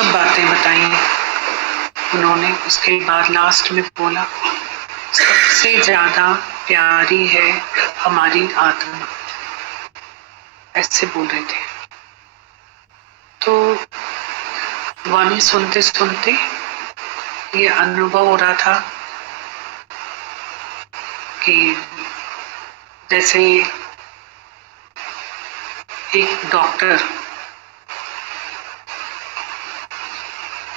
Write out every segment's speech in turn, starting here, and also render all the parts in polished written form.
सब बातें बताई उन्होंने। उसके बाद लास्ट में बोला, सबसे ज्यादा प्यारी है हमारी आत्मा, ऐसे बोल रहे थे। तो वाणी सुनते सुनते ये अनुभव हो रहा था कि जैसे एक डॉक्टर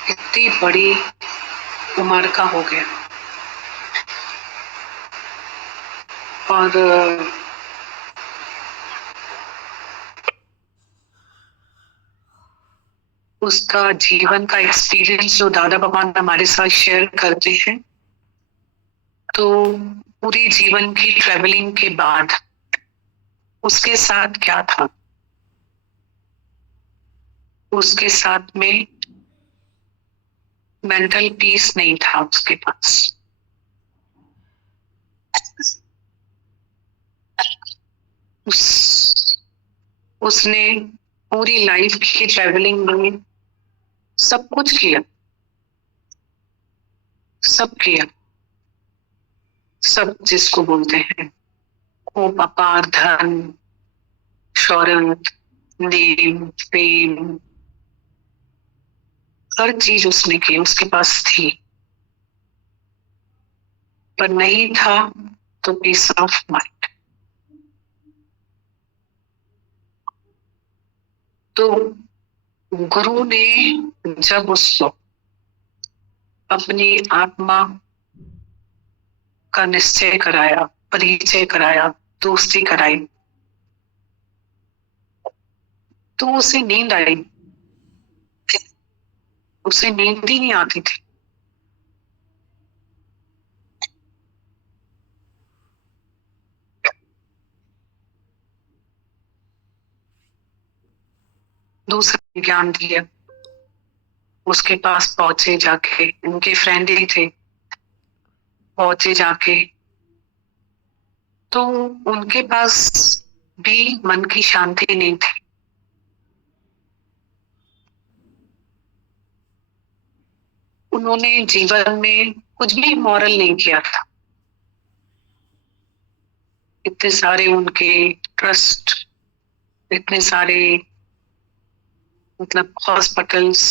इतनी बड़ी उम्र का हो गया और उसका जीवन का एक्सपीरियंस जो दादा भगवान हमारे साथ शेयर करते हैं, तो पूरी जीवन की ट्रेवलिंग के बाद उसके साथ क्या था, उसके साथ में मेंटल पीस नहीं था उसके पास। उसने पूरी लाइफ की ट्रेवलिंग में सब कुछ किया, सब किया, सब जिसको बोलते हैं खूब अपार धन, शौहरत, नेम, फेम, हर चीज उसने की, उसके पास थी, पर नहीं था तो पीस ऑफ माइंड। तो गुरु ने जब उसको अपनी आत्मा का निश्चय कराया, परिचय कराया, दोस्ती कराई, तो उसे नींद आई। उसे नींद ही नहीं आती थी। दूसरा ज्ञान दिया, उसके पास पहुंचे जाके, उनके फ्रेंड ही थे, पहुंचे जाके तो उनके पास भी मन की शांति नहीं थी। उन्होंने जीवन में कुछ भी मॉरल नहीं किया था। इतने सारे उनके ट्रस्ट, इतने सारे मतलब हॉस्पिटल्स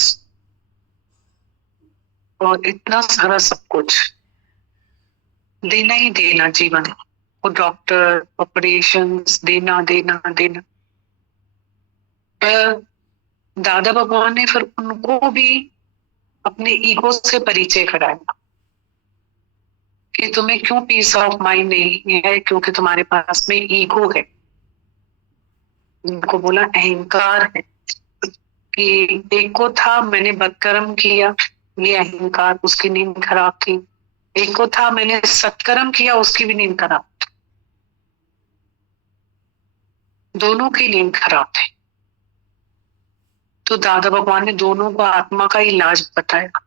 और इतना सारा सब कुछ देना ही देना जीवन, वो डॉक्टर, ऑपरेशंस, देना देना देना। दादा भगवान ने फिर उनको भी अपने ईगो से परिचय कराया कि तुम्हें क्यों पीस ऑफ माइंड नहीं है, क्योंकि तुम्हारे पास में ईगो है। उनको बोला अहंकार है कि एक को था मैंने बदकर्म किया, ये अहंकार, उसकी नींद खराब थी। एक को था मैंने सत्कर्म किया, उसकी भी नींद खराब, दोनों की नींद खराब थी। तो दादा भगवान ने दोनों को आत्मा का इलाज बताया।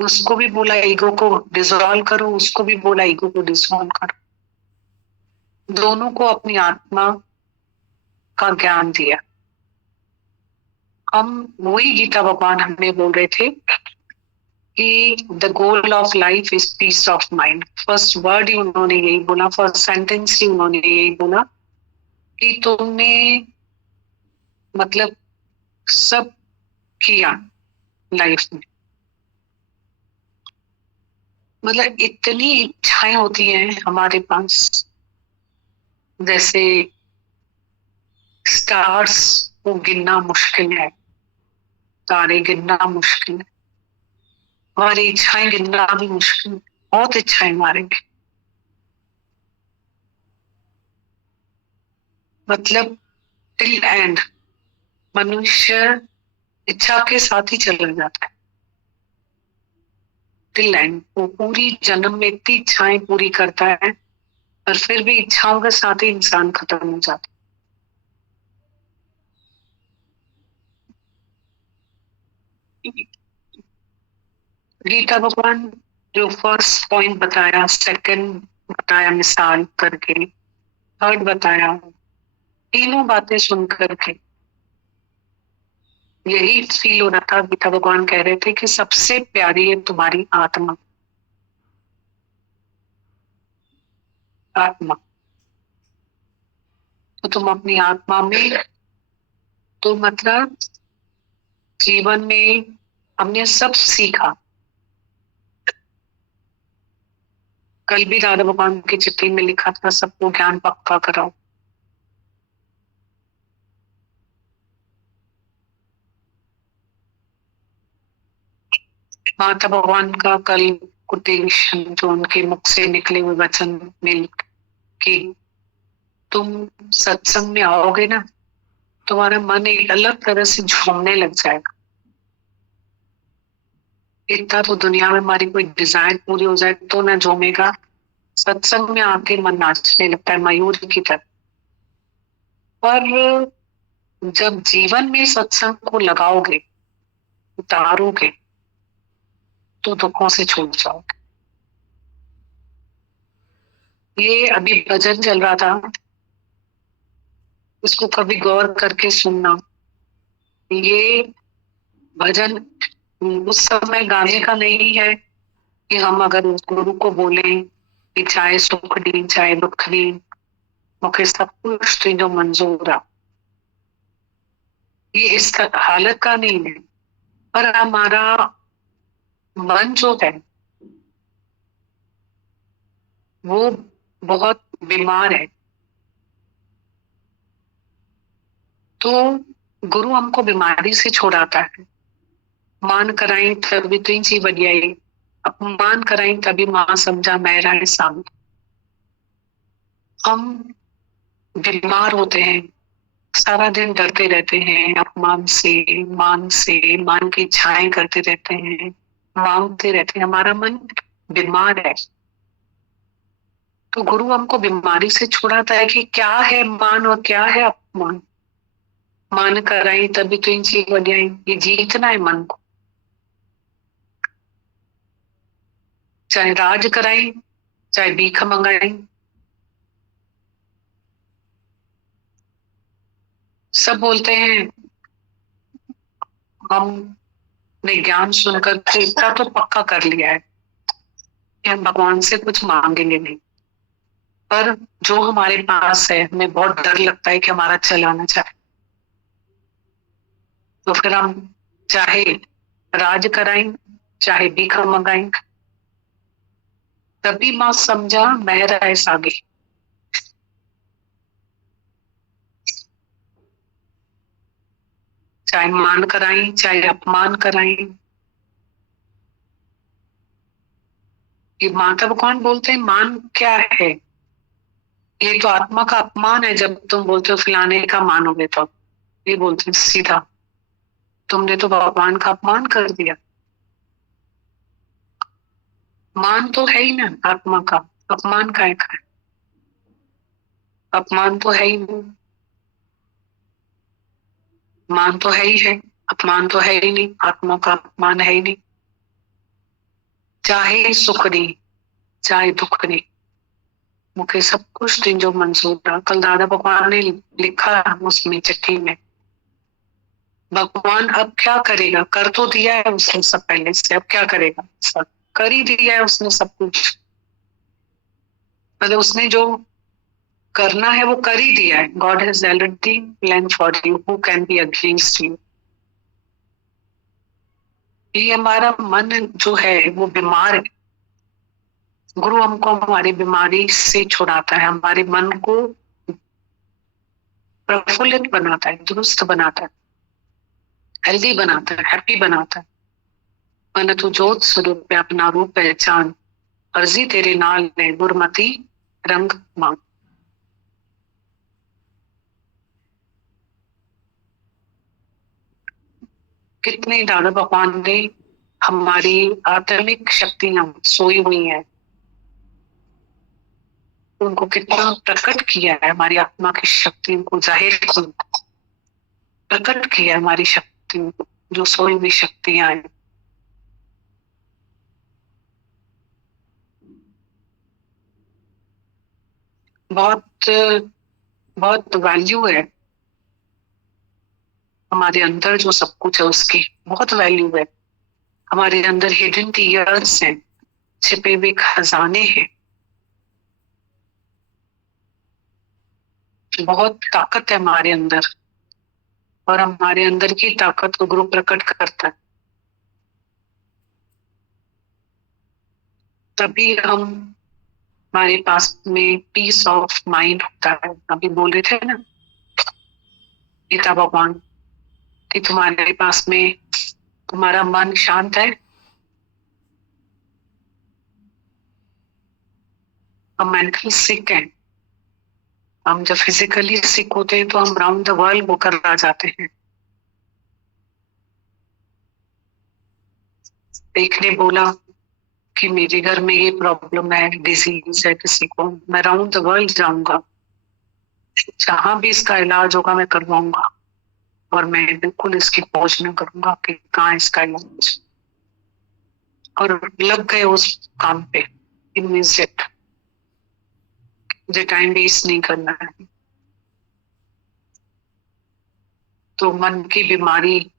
उसको भी बोला ईगो को डिसॉल्व करो, उसको भी बोला ईगो को डिसॉल्व करो। दोनों को अपनी आत्मा का ज्ञान दिया। हम वही गीता भगवान हमें बोल रहे थे कि the goal of life is peace of mind. First word ही उन्होंने यही बोला, फर्स्ट सेंटेंस ही उन्होंने यही बोला कि तुमने मतलब सब किया लाइफ में, मतलब इतनी इच्छाएं होती हैं हमारे पास, जैसे स्टार्स को गिनना मुश्किल है, तारे गिनना मुश्किल है, हमारी इच्छाएं गिनना भी मुश्किल है। बहुत इच्छाएं मारेंगे, मतलब टिल एंड मनुष्य इच्छा के साथ ही चला जाता है। टिल एंड वो पूरी जन्म में इतनी इच्छाएं पूरी करता है, और फिर भी इच्छाओं के साथ ही इंसान खत्म हो जाता है। गीता भगवान जो फर्स्ट पॉइंट बताया, सेकंड बताया मिसाल करके, थर्ड बताया, तीनों बातें सुन करके यही फील हो रहा था। गीता भगवान कह रहे थे कि सबसे प्यारी है तुम्हारी आत्मा। आत्मा तो तुम अपनी आत्मा में, तो मतलब जीवन में हमने सब सीखा। कल भी राधा भगवान की चिट्ठी में लिखा था, सबको ज्ञान पक्का कराओ। माता भगवान का कल कोटेशन जो उनके मुख से निकले हुए वचन में कि तुम सत्संग में आओगे ना, तुम्हारा मन एक अलग तरह से झूमने लग जाएगा। इतना तो दुनिया में हमारी कोई डिजायर पूरी हो जाए तो ना झूमेगा, सत्संग में आके मन नाचने लगता है मयूर की तरह। पर जब जीवन में सत्संग को लगाओगे, उतारोगे, तो दुखों से छूट जाओगे। ये अभी भजन चल रहा था, इसको कभी गौर करके सुनना। ये भजन उस समय गाने का नहीं है कि हम अगर उस गुरु को बोले कि चाहे सुख दी चाहे दुख दी, मुझे सब कुछ तुझो मंजूर आ, ये इस हालत का नहीं है। पर हमारा मन जो है वो बहुत बीमार है। तो गुरु हमको बीमारी से छुड़ाता है। मान कराई तभी तुझी वडियाई, अपमान कराई तभी मां समझा मेरा है साम। हम बीमार होते हैं, सारा दिन डरते रहते हैं अपमान से, मान से, मान की इच्छाएं करते रहते हैं, मांगते रहते हैं, हमारा मन बीमार है। तो गुरु हमको बीमारी से छुड़ाता है कि क्या है मान और क्या है अपमान। मान कराई तभी तुझी वडियाई, ये जीतना है मन को। चाहे राज कराई चाहे भीख मंगाई, सब बोलते हैं हमने ज्ञान सुनकर के इतना तो पक्का कर लिया है कि हम भगवान से कुछ मांगेंगे नहीं। पर जो हमारे पास है हमें बहुत डर लगता है कि हमारा चला ना जाए। तो फिर हम चाहे राज कराएं चाहे भीख मंगाएं, तभी मां समझा मेहरा है सागे। चाहे मान कराएं चाहे अपमान कराएं, ये माता भगवान बोलते हैं मान क्या है, ये तो आत्मा का अपमान है। जब तुम बोलते हो फलाने का मानोगे तो ये बोलते हैं सीधा तुमने तो भगवान का अपमान कर दिया। मान तो है ही ना आत्मा का, अपमान काय का है? अपमान तो है ही नहीं, मान तो है ही है, अपमान तो है ही नहीं, आत्मा का अपमान है ही नहीं। चाहे सुख दी चाहे दुख दी, मुझे सब कुछ दिन जो मंजूर था। कल दादा भगवान ने लिखा उसमें चिट्ठी में, भगवान अब क्या करेगा, कर तो दिया है उसने सब पहले से, अब क्या करेगा, सब कर ही दिया है उसने सब कुछ। मतलब उसने जो करना है वो कर ही दिया है। God has already plan for you, who can be against you. ये हमारा मन जो है वो बीमार है। गुरु हमको हमारी बीमारी से छुड़ाता है, हमारे मन को प्रफुल्लित बनाता है, दुरुस्त बनाता है, हेल्दी बनाता है, हैप्पी बनाता है। मन तू जोत स्वरूप पे अपना रूप पहचान, अर्जी तेरे नाल ने गुरमति रंग मांग। कितने दादा भगवान ने हमारी आत्मिक शक्तियां सोई हुई हैं, उनको कितना प्रकट किया है, हमारी आत्मा की शक्ति को जाहिर की, प्रकट किया है हमारी शक्ति को, जो सोई हुई शक्तियां हैं। बहुत बहुत वैल्यू है हमारे अंदर जो सब कुछ है उसकी बहुत वैल्यू है। हमारे अंदर हिडन टीयर्स हैं, छिपे हुए खजाने हैं, बहुत ताकत है हमारे अंदर, और हमारे अंदर की ताकत को गुरु प्रकट करता है। तभी हम हमारे पास में पीस ऑफ माइंड होता है। अभी बोल रहे थे ना गीता भगवान कि तुम्हारे पास में तुम्हारा मन शांत है। हम मेंटली सिक हैं। हम जब फिजिकली सिक होते हैं तो हम राउंड द वर्ल्ड होकर आ जाते हैं। एक ने बोला कि मेरे घर में ये प्रॉब्लम है, डिजीज है किसी को, मैं राउंड द वर्ल्ड जाऊंगा, जहां भी इसका इलाज होगा मैं करवाऊंगा, और मैं बिल्कुल इसकी खोज न करूंगा कि कहाँ इसका इलाज। और लग गए उस काम पे इमीडिएट। मुझे टाइम वेस्ट नहीं करना है। तो मन की बीमारी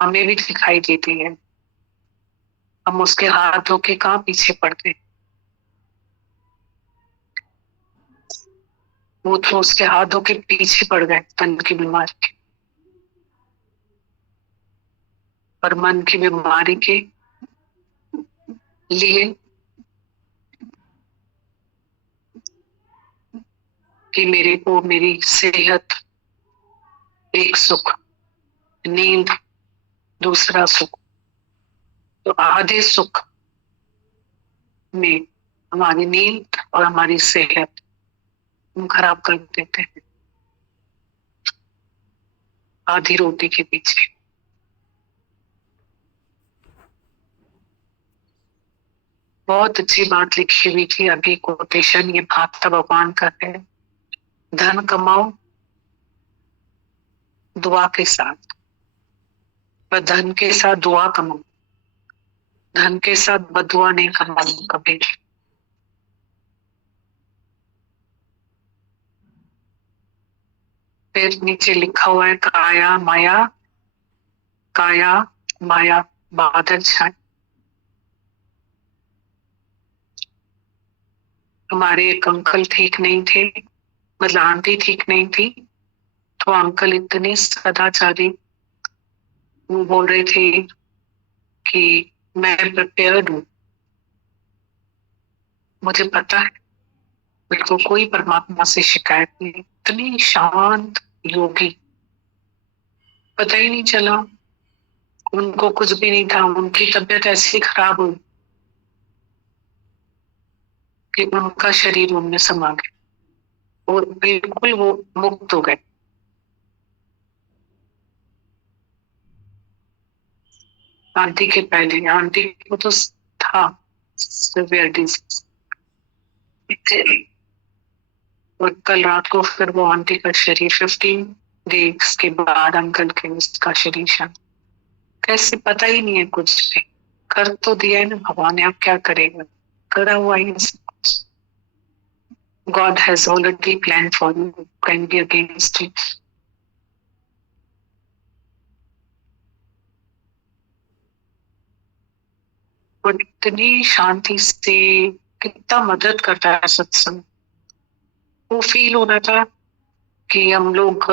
हमें भी दिखाई देती है, हम उसके हाथ धो के कहाँ पीछे पड़ते। वो तो उसके हाथ धो के पीछे पड़ गए तन की बीमारी के, और मन की बीमारी के लिए कि मेरे को मेरी सेहत एक सुख, नींद दूसरा सुख, तो आधे सुख में हमारी नींद और हमारी सेहत हम खराब कर देते हैं आधी रोटी के पीछे। बहुत अच्छी बात लिखी हुई थी अभी कोटेशन, ये भागता भगवान का है, धन कमाओ दुआ के साथ, पर धन के साथ दुआ कमाओ, धन के साथ बदुआ नहीं कमाओ कभी। फिर नीचे लिखा हुआ है काया माया, काया माया बादल छाए। हमारे एक अंकल ठीक नहीं थे, मतलब आंटी ठीक नहीं थी, तो अंकल इतने सदाचारी, वो बोल रहे थे कि मैं प्रिपेयर्ड हूँ, मुझे पता है, बिल्कुल कोई परमात्मा से शिकायत नहीं। इतनी शांत योगी, पता ही नहीं चला, उनको कुछ भी नहीं था। उनकी तबीयत ऐसी खराब हुई कि उनका शरीर उनमें समा गया और बिल्कुल वो मुक्त हो गए। आंटी के पहले, आंटी को तो था सिवियर डिजीज, और कल रात को फिर वो आंटी का शरीर 15 डेज के बाद अंकल के उसका शरीर शांत। कैसे पता ही नहीं है कुछ भी, कर तो दिया है ना भगवान ने, अब क्या करेगा, करा हुआ ही सब कुछ। God has already planned for you, can be against it. But इतनी शांति से कितना मदद करता है सत्संग। वो फील हो रहा था कि हम लोग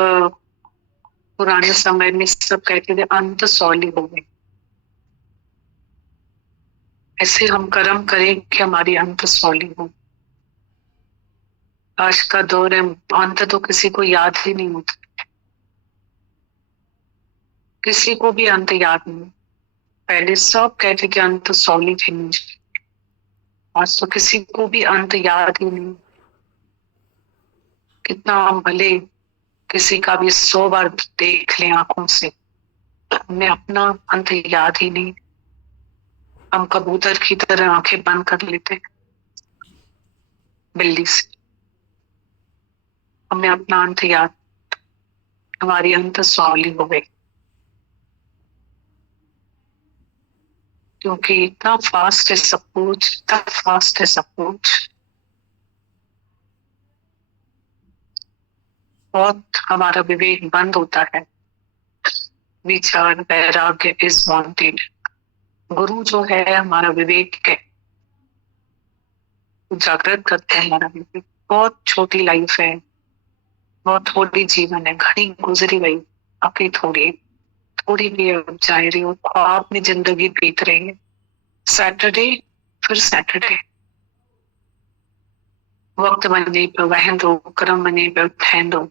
पुराने समय में सब कहते थे अंत सौली हो गई, ऐसे हम कर्म करें कि हमारी अंत सौली हो। आज का दौर है, अंत तो किसी को याद ही नहीं होता, किसी को भी अंत याद नहीं। पहले सब कहते कि अंत सौली थी मुझे, आज तो किसी को भी अंत याद ही नहीं। कितना हम भले किसी का भी 100 बार देख लें आंखों से, हमें अपना अंत याद ही नहीं। हम कबूतर की तरह आंखें बंद कर लेते हैं बिल्ली से, हमें अपना अंत याद, हमारी अंत सौली हो गई, क्योंकि इतना फास्ट है सब कुछ, इतना फास्ट है सब कुछ। बहुत हमारा विवेक बंद होता है, विचार, वैराग्य इज वांटेड। गुरु जो है हमारा विवेक है, जागृत करते हैं हमारा विवेक। बहुत छोटी लाइफ है, बहुत थोड़ी जीवन है, घड़ी गुजरी गई, आपकी थोड़ी थोड़ी भी अब जा रही हो, ख्वाब में जिंदगी बीत रही है। सैटरडे फिर सैटरडे, वक्त बने पे वहन दो, कर्म बने पे ठहन दो,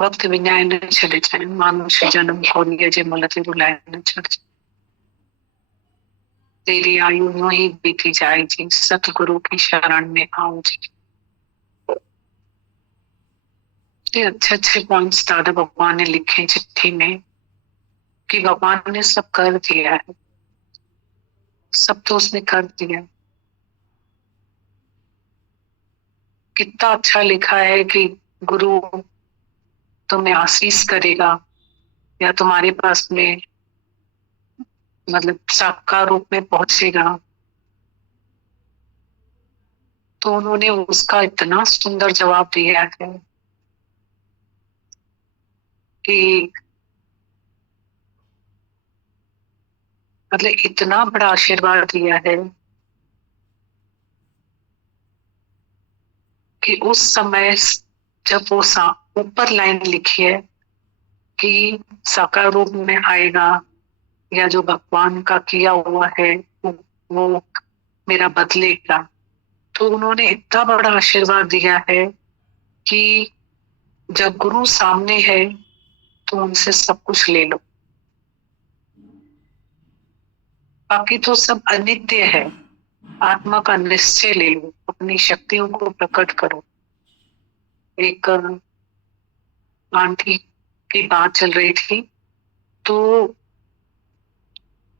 वक्त विन्याय न चले जाए, मानुष जन्म खोलिए जे मुलते रुलाए न चढ़ जाए। तेरी आयु यूं ही बीती जाएगी, सतगुरु की शरण में आओ जी। ये अच्छे अच्छे पॉइंट्स दादा भगवान ने लिखे चिट्ठी में कि भगवान ने सब कर दिया है, सब तो उसने कर दिया। कितना अच्छा लिखा है कि गुरु तुम्हें आशीष करेगा या तुम्हारे पास में मतलब साकार रूप में पहुंचेगा। तो उन्होंने उसका इतना सुंदर जवाब दिया है कि मतलब इतना बड़ा आशीर्वाद दिया है कि उस समय जब वो ऊपर लाइन लिखी है कि साकार रूप में आएगा या जो भगवान का किया हुआ है वो मेरा बदलेगा, तो उन्होंने इतना बड़ा आशीर्वाद दिया है कि जब गुरु सामने है तो उनसे सब कुछ ले लो, बाकी तो सब अनित्य है। आत्मा का निश्चय ले लो, अपनी शक्तियों को प्रकट करो। एक आंटी की बात चल रही थी, तो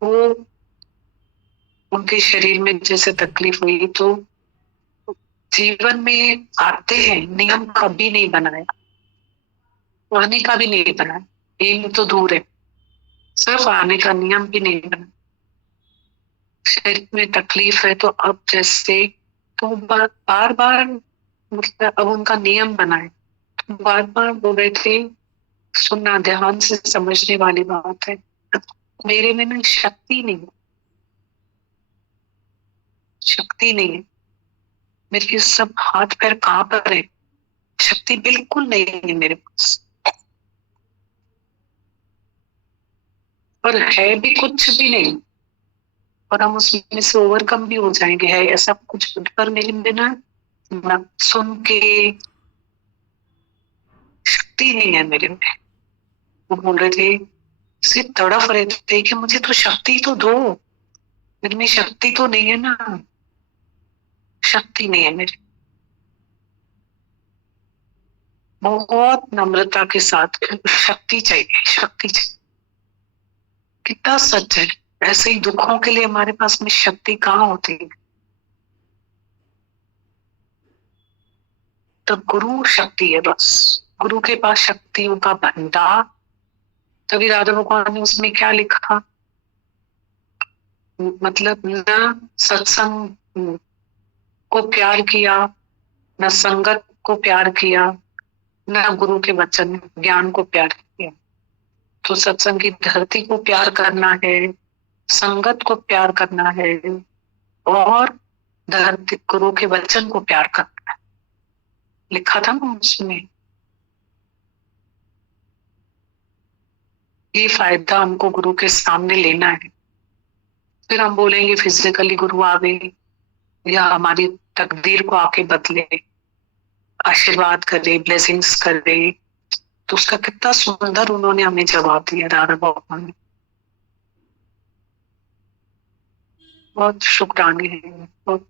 वो उनके शरीर में जैसे तकलीफ हुई, तो जीवन में आते हैं, नियम कभी नहीं बनाया, आने का भी नहीं बनाया, एम तो दूर है, सिर्फ आने का नियम भी नहीं बना। शरीर में तकलीफ है तो अब जैसे तो बार बार मतलब अब उनका नियम बनाए, तो बार बार बोल रहे थे, सुनना ध्यान से समझने वाली बात है, मेरे में ना शक्ति नहीं है, शक्ति नहीं है, मेरे सब हाथ पैर कांप रहे, शक्ति बिल्कुल नहीं है मेरे पास, और है भी कुछ भी नहीं, और हम उसमें से ओवरकम भी हो जाएंगे, है ऐसा कुछ, पर मेरे बिना सुन के शक्ति नहीं है मेरे में। वो बोल रहे थे, सिर्फ तड़फ रहे थे कि मुझे तो शक्ति तो दो, मेरे में शक्ति तो नहीं है ना, शक्ति नहीं है मेरे। बहुत नम्रता के साथ शक्ति चाहिए, शक्ति चाहिए। कितना सच है, ऐसे ही दुखों के लिए हमारे पास में शक्ति कहाँ होती है। तो गुरु शक्ति है, बस गुरु के पास शक्तियों का भंडार। तभी राधा भगवान ने उसमें क्या लिखा, मतलब न सत्संग को प्यार किया, न संगत को प्यार किया, न गुरु के वचन ज्ञान को प्यार किया। तो सत्संग की धरती को प्यार करना है, संगत को प्यार करना है, और धरती गुरु के वचन को प्यार करना है, लिखा था ना उसमें। ये फायदा हमको गुरु के सामने लेना है। फिर हम बोलेंगे फिजिकली गुरु आ गए या हमारी तकदीर को आके बदले, आशीर्वाद करे, ब्लेसिंग्स करे, तो उसका कितना सुंदर उन्होंने हमें जवाब दिया राधा भगवान ने। बहुत शुक्राने हैं, बहुत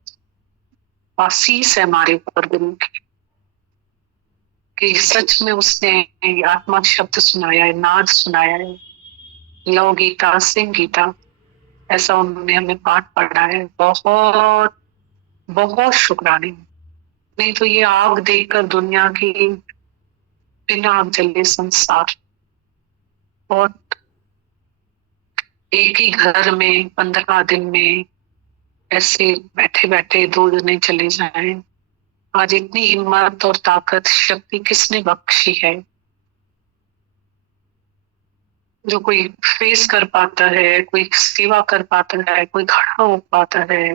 आशीष है हमारे ऊपर गुरु की, कि सच में उसने आत्मा शब्द सुनाया है, नाद सुनाया है, लव गीता, सिंह गीता, ऐसा उन्होंने हमें पाठ पढ़ा है। बहुत बहुत शुक्राने। नहीं तो ये आग देखकर दुनिया की बिना आग जले संसार, और एक ही घर में 15 दिन में ऐसे बैठे बैठे 2 जने चले जाएं। आज इतनी हिम्मत और ताकत शक्ति किसने बख्शी है। जो कोई फेस कर पाता है, कोई सेवा कर पाता है, कोई खड़ा हो पाता है,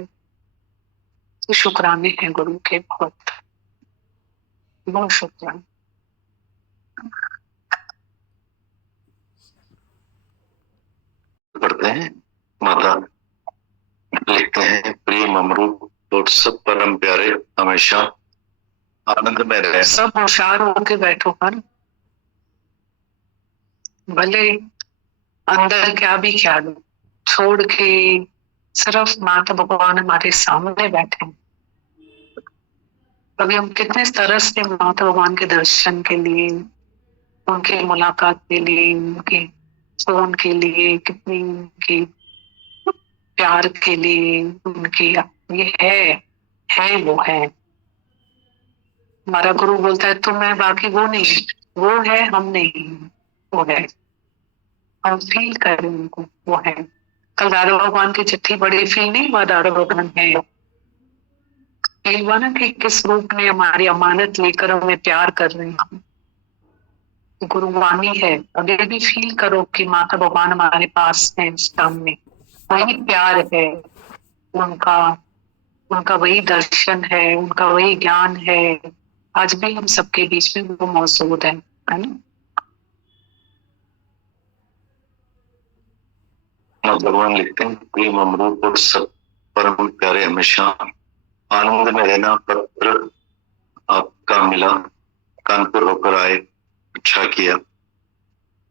तो शुक्राने हैं गुरु के, बहुत बहुत शुक्राने। पढ़ते हैं, माता लिखते हैं, प्रिय ममरू और सब परम प्यारे, हमेशा आनंद में रहे। सब होशियार होके बैठो पर, भले अंदर क्या भी ख्याल हो, छोड़ के सिर्फ माता भगवान हमारे सामने बैठे। अभी हम कितने तरस थे माता भगवान के दर्शन के लिए, उनकी मुलाकात के लिए, उनके फोन के लिए, कितनी उनकी प्यार के लिए, उनकी ये है वो है। हमारा गुरु बोलता है तुम है, बाकी वो नहीं, वो है, हम नहीं, वो है। हम फील करें उनको, वो है। कल राधा भगवान की चिट्ठी बड़ी फील नहीं हुआ, राधा भगवान है, फील हुआ ना कि किस रूप में हमारी अमानत लेकर हमें प्यार कर रहे हैं। गुरुवाणी है, अगर भी फील करो कि माता भगवान हमारे पास है, सामने वही प्यार है उनका, उनका वही दर्शन है, उनका वही ज्ञान है। आज भी हम सबके बीच में वो मौजूद है ना। भगवान लिखते हैं, प्रिय ममरू और सब परम प्यारे, हमेशा आनंद में रहना। पत्र आपका मिला, कानपुर होकर आए, अच्छा किया।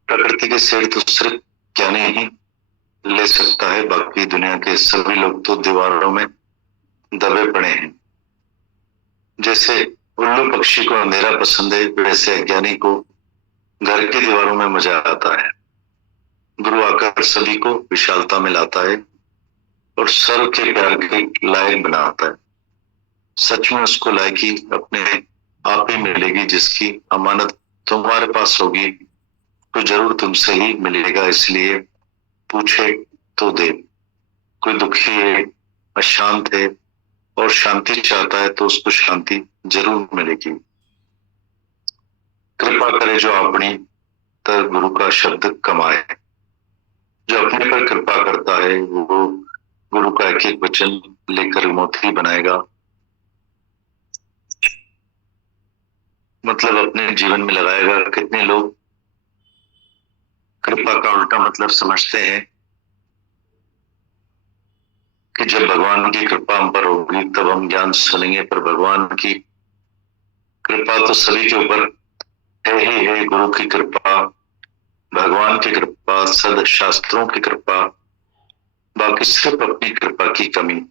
प्रकृति के सेठ तो सिर्फ ज्ञानी ही ले सकता है, बाकी दुनिया के सभी लोग तो दीवारों में दबे पड़े हैं। जैसे उल्लू पक्षी को अंधेरा पसंद है, वैसे अज्ञानी को घर की दीवारों में मजा आता है। गुरु आकर सभी को विशालता में लाता है और सर्व के प्यार के लायक बनाता है। सच में उसको लायकी अपने आप ही मिलेगी, जिसकी अमानत तुम्हारे पास होगी तो जरूर तुमसे ही मिलेगा। इसलिए पूछे तो दे। कोई दुखी है, अशांत है और शांति चाहता है, तो उसको शांति जरूर मिलेगी। कृपा करे जो अपनी तर गुरु का शब्द कमाए। जो अपने पर कृपा करता है वो गुरु का एक एक वचन लेकर मोती बनाएगा। मतलब अपने जीवन में लगाएगा। कितने लोग कृपा का उल्टा मतलब समझते हैं कि जब भगवान की कृपा हम पर होगी तब हम ज्ञान सुनेंगे, पर भगवान की कृपा तो सभी के ऊपर है ही है। गुरु की कृपा, भगवान की कृपा, सद शास्त्रों की कृपा, बाकी सिर्फ अपनी कृपा की कमी,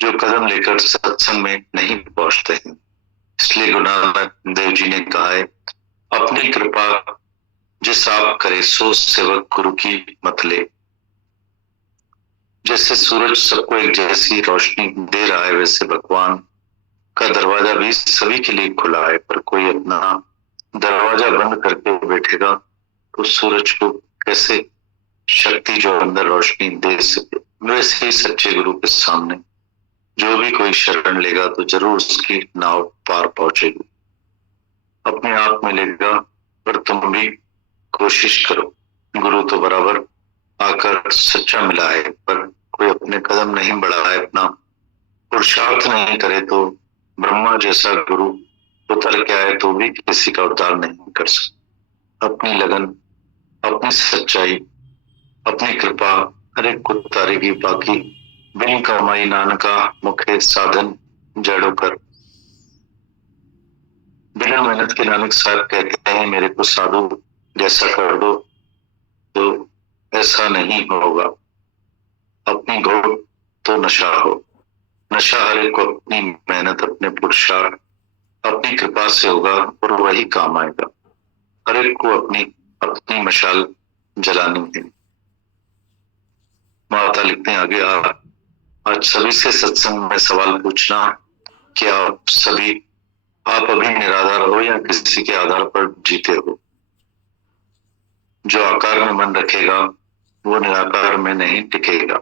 जो कदम लेकर सत्संग में नहीं पहुंचते हैं। इसलिए गुरु नानक देव जी ने कहा है, अपनी कृपा जिस आप करे सो सेवक गुरु की मत ले। जैसे सूरज सबको एक जैसी रोशनी दे रहा है, वैसे भगवान का दरवाजा भी सभी के लिए खुला है। पर कोई अपना दरवाजा बंद करके बैठेगा तो सूरज को कैसे शक्ति जो अंदर रोशनी दे सके। वैसे ही सच्चे गुरु के सामने जो भी कोई शरण लेगा तो जरूर उसकी नाव पार पहुंचेगी। अपने आप में लेगा, पर तुम भी कोशिश करो। गुरु तो बराबर आकर सच्चा मिला है, पर कोई अपने कदम नहीं बढ़ाए, अपना पुरुषार्थ नहीं करे तो ब्रह्मा जैसा गुरु उतर के आए तो भी किसी का उद्धार नहीं कर सकता। अपनी लगन, अपनी सच्चाई, अपनी कृपा हर एक को उतारेगी। बाकी बिन कमाई नानका मुखे साधन जड़ों कर। बिना मेहनत के नानक साहब कहते हैं, मेरे को साधु जैसा कर दो, तो ऐसा नहीं होगा। अपनी घोड़ तो नशा हो। नशा हर एक को अपनी मेहनत, अपने पुरुषार्थ, अपनी कृपा से होगा और वही काम आएगा। हर एक को अपनी अपनी मशाल जलानी है। माता लिखते हैं आगे, आज सभी से सत्संग में सवाल पूछना कि आप अभी निराधार हो या किसी के आधार पर जीते हो। जो आकार में मन रखेगा वो निराकार में नहीं टिकेगा।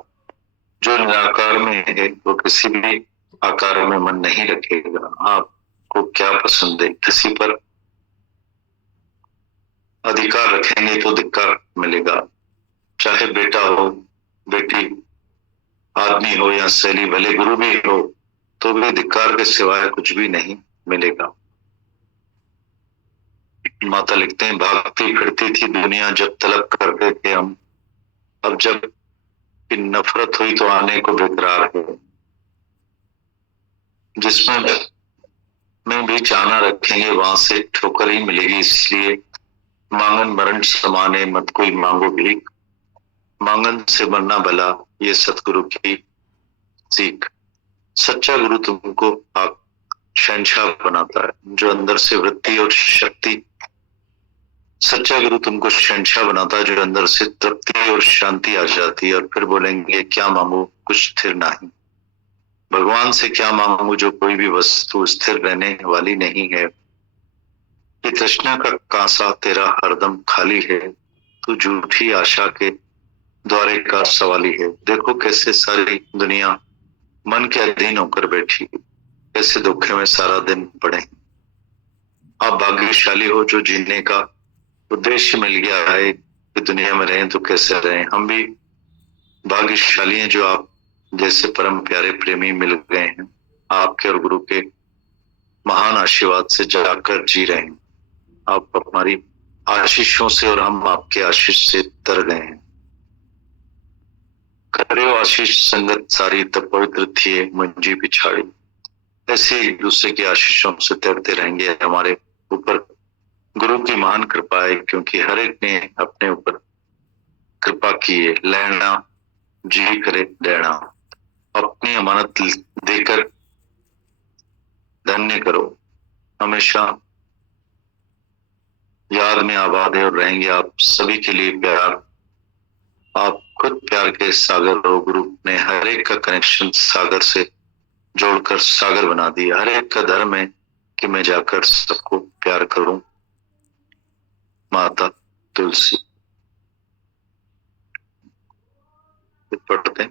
जो निराकार में है वो किसी भी आकार में मन नहीं रखेगा। आपको क्या पसंद है, किसी पर अधिकार रखेंगे तो धिक्कार मिलेगा। चाहे बेटा हो, बेटी, आदमी हो या शैली, भले गुरु भी हो, तो भी धिक्कार के सिवाय कुछ भी नहीं मिलेगा। माता लिखते हैं, भागती फिरती थी दुनिया जब तलब करते थे हम, अब जब कि नफरत हुई तो आने को बेकरार है। जिसमें में भी चाहना रखेंगे वहां से ठोकर ही मिलेगी, इसलिए मांगन मरण समाने मत कोई मांगो भीख, मांगन से मरना भला, ये सतगुरु की सीख। सच्चा गुरु तुमको आप शहंशाह बनाता है, जो अंदर से वृत्ति और शक्ति। सच्चा गुरु तुमको शहंशाह बनाता है, जो अंदर से तृप्ति और शांति आ जाती है। और फिर बोलेंगे, क्या मांगू कुछ स्थिर नहीं, भगवान से क्या मांगू जो कोई भी वस्तु स्थिर रहने वाली नहीं है। ये तृष्णा का कांसा तेरा हरदम खाली है, तू झूठी आशा के द्वारे का सवाली है। देखो कैसे सारी दुनिया मन के अधीन होकर बैठी, कैसे धोखे में सारा दिन पड़े। आप भाग्यशाली हो जो जीने का उद्देश्य मिल गया है कि दुनिया में रहें तो कैसे रहें। हम भी भाग्यशाली हैं जो आप जैसे परम प्यारे प्रेमी मिल गए हैं, आपके और गुरु के महान आशीर्वाद से जाकर जी रहे हैं। आप हमारी आशीषों से और हम आपके आशीष से तर गए हैं। करो आशीष संगत सारी तब पवित्र थी मंजी पिछाड़ी। ऐसे एक दूसरे की आशीषों से तैरते रहेंगे। हमारे ऊपर गुरु की महान कृपा है, क्योंकि हर एक ने अपने ऊपर कृपा की है। लेना जी करे देना, अपनी अमानत देकर धन्य करो। हमेशा याद में आबाद है और रहेंगे आप सभी के लिए प्यार। आप खुद प्यार के सागर हो। गुरु ने हर एक का कनेक्शन सागर से जोड़कर सागर बना दिया। हर एक का धर्म है कि मैं जाकर सबको प्यार करूं। माता तुलसी। पढ़ते हैं।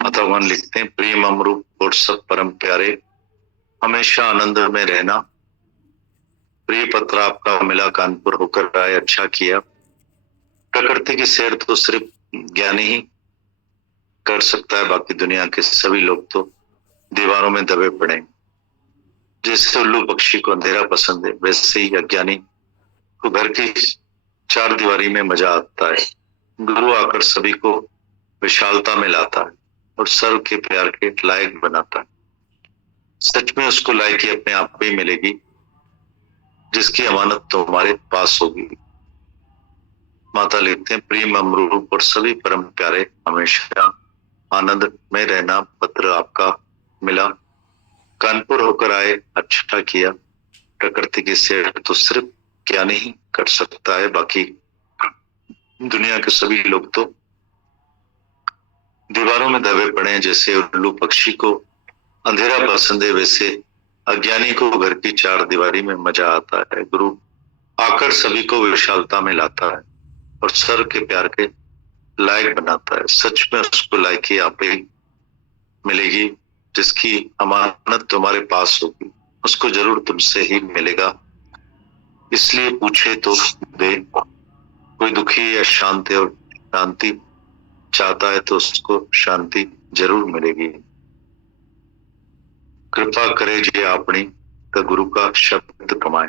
माता भगवान लिखते हैं, प्रिय अमरूप और सब परम प्यारे, हमेशा आनंद में रहना। प्रिय पत्र आपका मिला, कानपुर होकर आए, अच्छा किया। प्रकृति की सैर तो सिर्फ ज्ञानी ही कर सकता है, बाकी दुनिया के सभी लोग तो दीवारों में दबे पड़े। जैसे उल्लू पक्षी को अंधेरा पसंद है, वैसे ही अज्ञानी को घर की चार दीवारी में मजा आता है। गुरु आकर सभी को विशालता में लाता है और सर्व के प्यार के लायक बनाता है। सच में उसको लायकी अपने आप में मिलेगी जिसकी अमानत तुम्हारे पास होगी। माता लिखते हैं, प्रिय अमरूप और सभी परम प्यारे, हमेशा आनंद में रहना। पत्र आपका मिला, कानपुर होकर आए, अच्छा किया। प्रकृति की सैर तो सिर्फ ज्ञानी ही कर सकता है, बाकी दुनिया के सभी लोग तो दीवारों में दबे पड़े हैं। जैसे उल्लू पक्षी को अंधेरा पसंद है, वैसे अज्ञानी को घर की चार दीवारी में मजा आता है। गुरु आकर सभी को विशालता में लाता है और सर के प्यार के लायक बनाता है। सच में उसको लायकी आप ही मिलेगी जिसकी अमानत तुम्हारे पास होगी। उसको जरूर तुमसे ही मिलेगा, इसलिए पूछे तो दे। कोई दुखी या शांत और शांति चाहता है तो उसको शांति जरूर मिलेगी। कृपा करे जे आपनी तो गुरु का शब्द कमाए।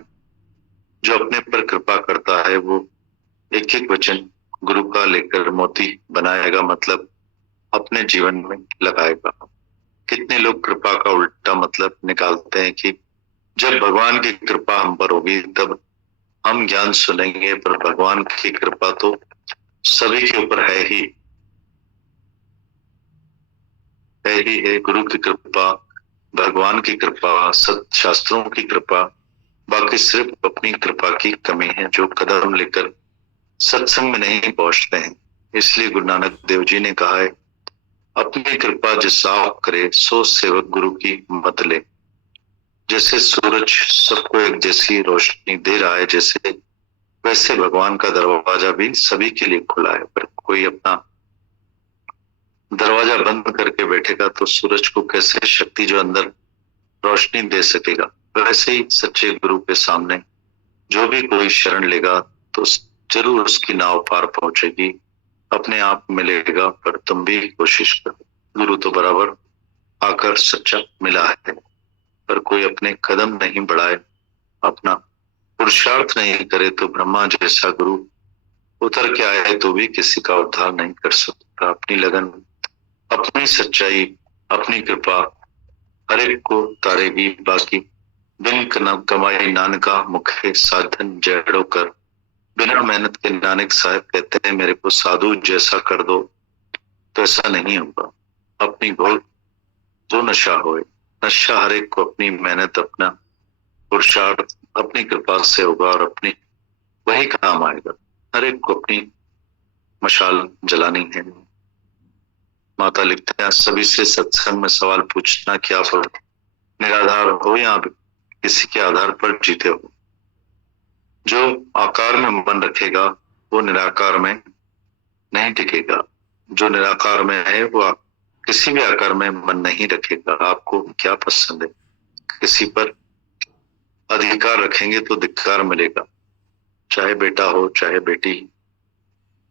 जो अपने पर कृपा करता है वो एक एक वचन गुरु का लेकर मोती बनाएगा, मतलब अपने जीवन में लगाएगा। कितने लोग कृपा का उल्टा मतलब निकालते हैं कि जब भगवान की कृपा हम पर होगी तब हम ज्ञान सुनेंगे, पर भगवान की कृपा तो सभी के ऊपर है ही है। गुरु की कृपा, भगवान की कृपा, सत्शास्त्रों की कृपा, बाकी सिर्फ अपनी कृपा की कमी है जो कदम लेकर सत्संग में नहीं पहुंचते हैं। इसलिए गुरु नानक देव जी ने कहा है, अपनी कृपा जिस आप करे सो सेवक गुरु की मत ले। जैसे सूरज सबको एक जैसी रोशनी दे रहा है, जैसे वैसे भगवान का दरवाजा भी सभी के लिए खुला है। पर कोई अपना दरवाजा बंद करके बैठेगा तो सूरज को कैसे शक्ति जो अंदर रोशनी दे सकेगा। वैसे ही सच्चे गुरु के सामने जो भी कोई शरण लेगा तो जरूर उसकी नाव पार पहुंचेगी, अपने आप मिलेगा। पर तुम भी कोशिश करो। गुरु तो बराबर आकर सच्चा मिला है, पर कोई अपने कदम नहीं बढ़ाए, अपना पुरुषार्थ नहीं करे तो ब्रह्मा जैसा गुरु उतर के आए तो भी किसी का उद्धार नहीं कर सकता। अपनी लगन, अपनी सच्चाई, अपनी कृपा हर एक को तारेगी। बाकी बिन कमाई नानका मुखे साधन जड़ो कर। बिना मेहनत के नानक साहब कहते हैं मेरे को साधु जैसा कर दो, तो ऐसा नहीं होगा। अपनी घोल जो नशा होए, नशा हर एक को अपनी मेहनत, अपना पुरुषार्थ, अपनी कृपा से होगा और अपनी वही काम आएगा। हर एक को अपनी मशाल जलानी है। माता लिखते हैं सभी से सत्संग में सवाल पूछना कि आप निराधार हो या आप किसी के आधार पर जीते हो। जो आकार में मन रखेगा वो निराकार में नहीं टिकेगा। जो निराकार में है वो किसी भी आकार में मन नहीं रखेगा। आपको क्या पसंद है? किसी पर अधिकार रखेंगे तो धिक्कार मिलेगा, चाहे बेटा हो चाहे बेटी,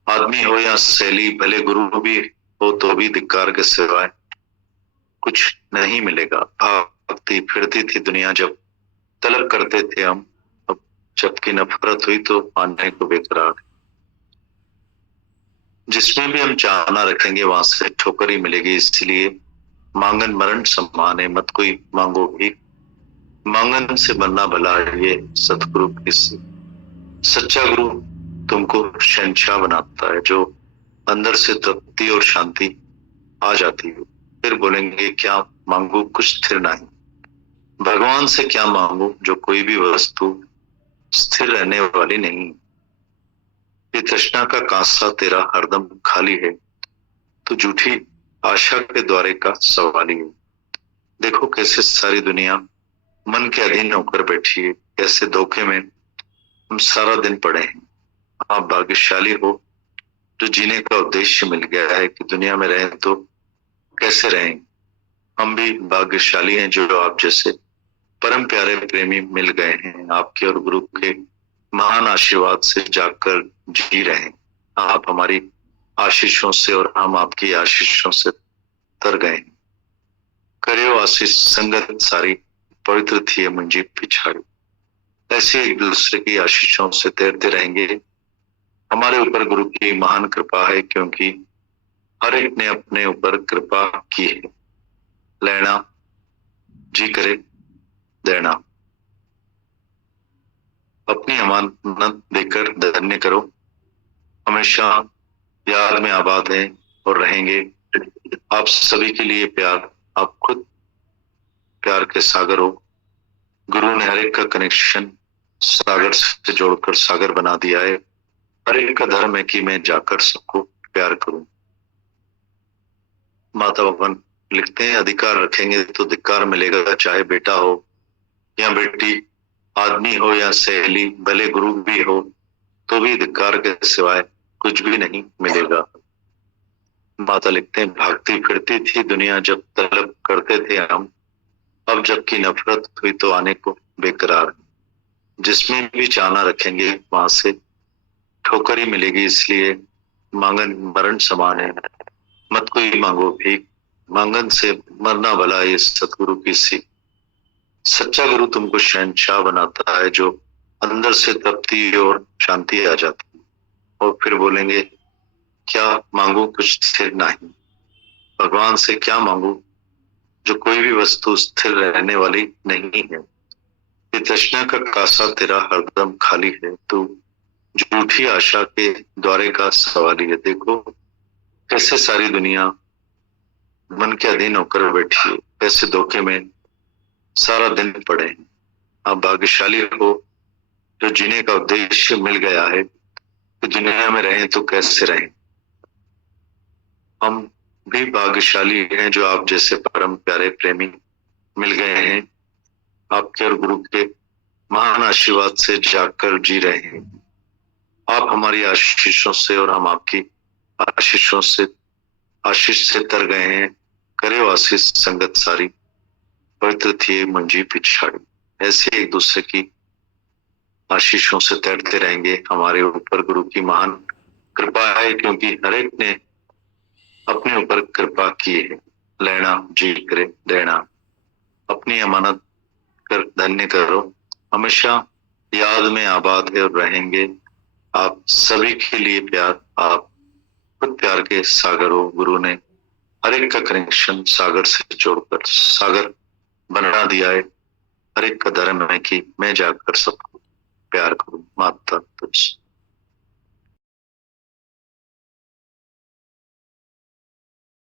आदमी हो या सहेली, भले गुरु भी हो तो भी धिक्कार के सिवाय कुछ नहीं मिलेगा। भक्ति फिरती थी दुनिया जब तलब करते थे हम, अब जबकि नफरत हुई तो आने को बेकरार। जिसमें भी हम चाहना रखेंगे वहां से ठोकर ही मिलेगी। इसलिए मांगन मरण समान है, मत कोई मांगो भी, मांगन से बनना भला है। ये सतगुरु किसी सच्चा गुरु तुमको शहंशाह बनाता है, जो अंदर से तृप्ति और शांति आ जाती है। फिर बोलेंगे क्या मांगू, कुछ स्थिर नहीं। भगवान से क्या मांगू, जो कोई भी वस्तु स्थिर रहने वाली नहीं। ये तृष्णा का कांसा तेरा हरदम खाली है, तो झूठी आशा के द्वारे का सवाल ही है। देखो कैसे सारी दुनिया मन के अधीन होकर बैठी है, कैसे धोखे में हम सारा दिन पड़े हैं। आप भाग्यशाली हो जो जीने का उद्देश्य मिल गया है कि दुनिया में रहें तो कैसे रहें। हम भी भाग्यशाली हैं जो आप जैसे परम प्यारे प्रेमी मिल गए हैं। आपके और गुरु के महान आशीर्वाद से जाकर जी रहे हैं। आप हमारी आशीषों से और हम आपकी आशीषों से तर गए हैं। करियो आशीष संगत सारी, पवित्र थी मुंजी पिछाड़ी। ऐसे एक दूसरे की आशीषों से तैरते रहेंगे। हमारे ऊपर गुरु की महान कृपा है, क्योंकि हर एक ने अपने ऊपर कृपा की है। लेना जी करे देना, अपनी अमानत देकर धन्य करो। हमेशा याद में आबाद हैं और रहेंगे। आप सभी के लिए प्यार, आप खुद प्यार के सागर हो। गुरु ने हर एक का कनेक्शन सागर से जोड़कर सागर बना दिया है। हर एक का धर्म है कि मैं जाकर सबको प्यार करूं। माता भगवान लिखते हैं अधिकार रखेंगे तो धिक्कार मिलेगा, चाहे बेटा हो या बेटी, आदमी हो या सहेली, भले गुरु भी हो तो भी धिक्कार के सिवाय कुछ भी नहीं मिलेगा। माता लिखते हैं भागती फिरती थी दुनिया जब तलब करते थे हम, अब जबकि नफरत हुई तो आने को बेकरार। जिसमें भी चाहना रखेंगे वहां से ठोकर ही मिलेगी। इसलिए मांगन मरण समान है, मत कोई मांगो भी, मांगन से मरना भला। ये सतगुरु की सी सच्चा गुरु तुमको शहंशाह बनाता है, जो अंदर से तृप्ति और शांति आ जाती है। और फिर बोलेंगे क्या मांगू, कुछ स्थिर नहीं। भगवान से क्या मांगू, जो कोई भी वस्तु स्थिर रहने वाली नहीं है। ये तृष्णा का कासा तेरा हरदम खाली है, तो झूठी आशा के द्वारे का सवाल ही है। देखो कैसे सारी दुनिया मन के अधीन होकर बैठी है, कैसे धोखे में सारा दिन पड़े हैं। आप भाग्यशाली हो जो जीने का उद्देश्य मिल गया है कि दुनिया में रहें तो कैसे रहें। हम भी भाग्यशाली हैं जो आप जैसे परम प्यारे प्रेमी मिल गए हैं। आपके और गुरु के महान आशीर्वाद से जाकर जी रहे हैं। आप हमारी आशीषों से और हम आपकी आशीषों से आशीष से तर गए हैं। करे आशीष संगत सारी, पवित्र थी मुंजी पिछाड़ी। ऐसे एक दूसरे की आशीषों से तैरते रहेंगे। हमारे ऊपर गुरु की महान कृपा है, क्योंकि हर एक ने अपने ऊपर कृपा की है। लेना जी करे देना, अपनी अमानत कर धन्य करो। हमेशा याद में आबाद है और रहेंगे। आप सभी के लिए प्यार, आप खुद प्यार के सागर हो। गुरु ने हर एक का कनेक्शन सागर से जोड़कर सागर बना दिया है। हर एक का धर्म है कि मैं जाकर सबको प्यार करूं। माता तुझसे।